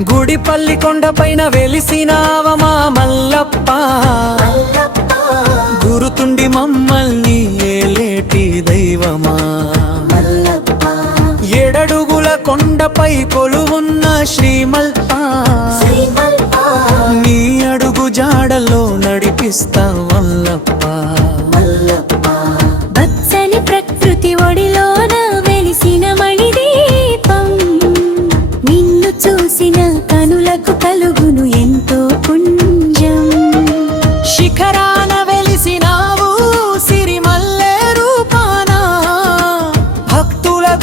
గుడిపల్లి కొండపైన వెలిసినావమా మల్లప్ప? గురుతుండి మమ్మల్ని ఏలేటి దైవమా? ఎడడుగుల కొండపై కొలువున్న శ్రీమల్ప. నీ అడుగు జాడలో నడిపిస్తా వల్లప్ప.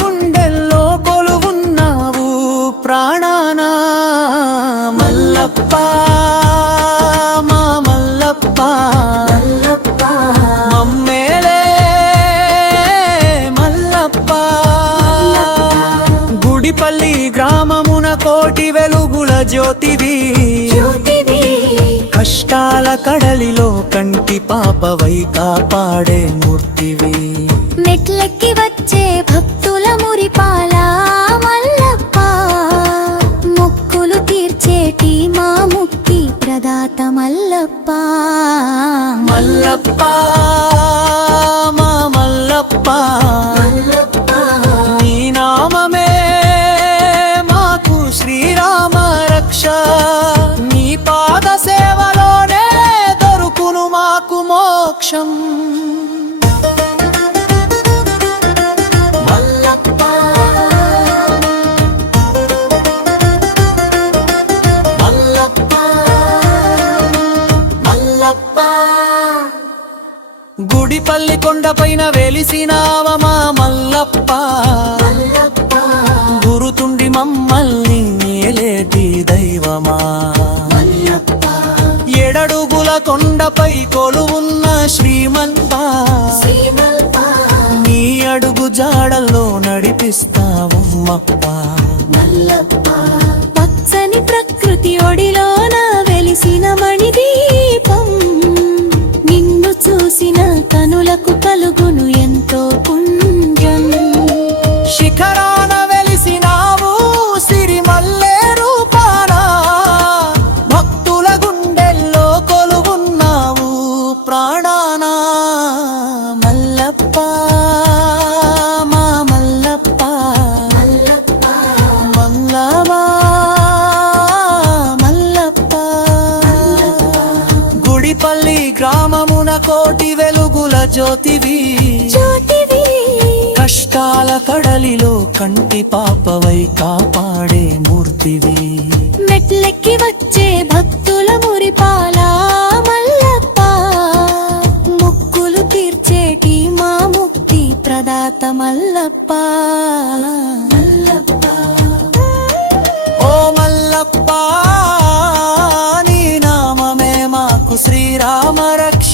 గుండెల్లో కొలువున్నావు ప్రాణానా. మల్లప్ప మా మల్లప్ప. మమ్మేలే మల్లప్ప. గుడిపల్లి గ్రామమున కోటి వెలుగుల జ్యోతివి. జ్యోతివి. కష్టాల కడలిలో కంటి పాపవై కాపాడే మూర్తివి. మెట్లెక్కి వచ్చే భక్తుల మురిపాల మల్లప్ప. మొక్కులు తీర్చేటి మా ముక్తి ప్రదాత మల్లప్ప. మల్లప్ప మా మల్లప్ప. నీ నామమే మాకు శ్రీరామ రక్ష. నీ పాద సేవలోనే దొరుకును మాకు మోక్షం. గుడిపల్లి కొండపైన వెలిసినావమా మల్లప్ప. గురుతుండి మమ్మల్ని నేలేటి దైవమా. ఎడడుగుల కొండపై కొలువున్న శ్రీమల్ప. నీ అడుగు జాడల్లో నడిపిస్తావమ్మప్ప. పచ్చని ప్రకృతి ఒడి గుడిపల్లి గ్రామమున కోటి వెలుగుల జ్యోతివి. కష్టాల కడలిలో కంటి పాపవై కాపాడే మూర్తివి. మెట్లెక్కి వచ్చే భక్తుల మురిపాల మల్లప్ప. ముక్కులు తీర్చేటి మా ముక్తి ప్రదాత మల్లప్ప. ఓ మల్లప్ప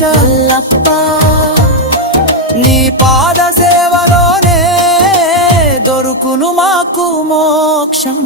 రక్ష నీ పాద సేవలోనే దొరుకును మాకు మోక్షం.